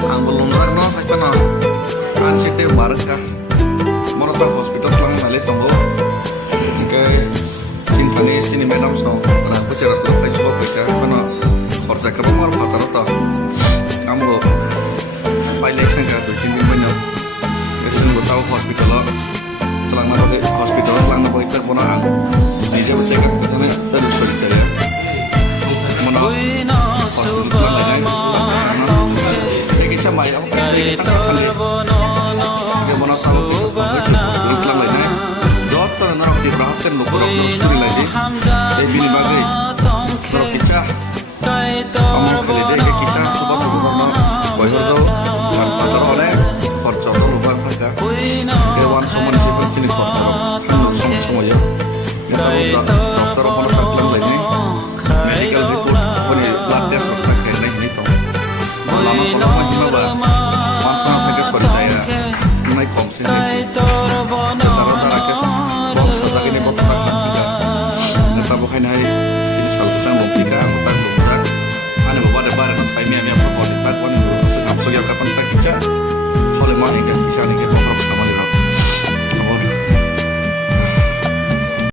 Ang belum no sakit no. Kan situ baris kah. Morota hospital lang nalit tunggu. Oke, sini madam so. Nah, aku cerita soal kayak coba kita karena kerja kerja mau apa taruh kamu pilot kan gak tuh cimi banyak. Kesin gue tahu hospital lo. Telang nabi hospital telang nabi kita pun ang. Dia baca kan katanya terus sorry saya. Mana hospital telang ada sana. Kita bayar, kita kan deh. Dia mana tahu kita hospital telang ada. Dokter nak di Brahasen lo dokter suri lagi. Bini bagai. Kalau kita kamu kali deh kisah coba karena bayar jauh dan patar oleh korcor lo lupa mereka. Kewan semua di sini korcor. Hanum semua ya. Kita dokter mana telang lagi. Medical report boleh blood test serta kena ini toh. Lama kalau macam apa? Langsung aja sorry saya. Naik komisi ini. Kesalahan tarakes. Bom saja ini bom tak kita. Neta bukan hari sini selalu kesan bom tiga anggota belum besar. Ane bawa ada barang saya mi apa boleh. Pat one sekam so yang kapan tak kita. Oleh mana yang kita kisah ni kita.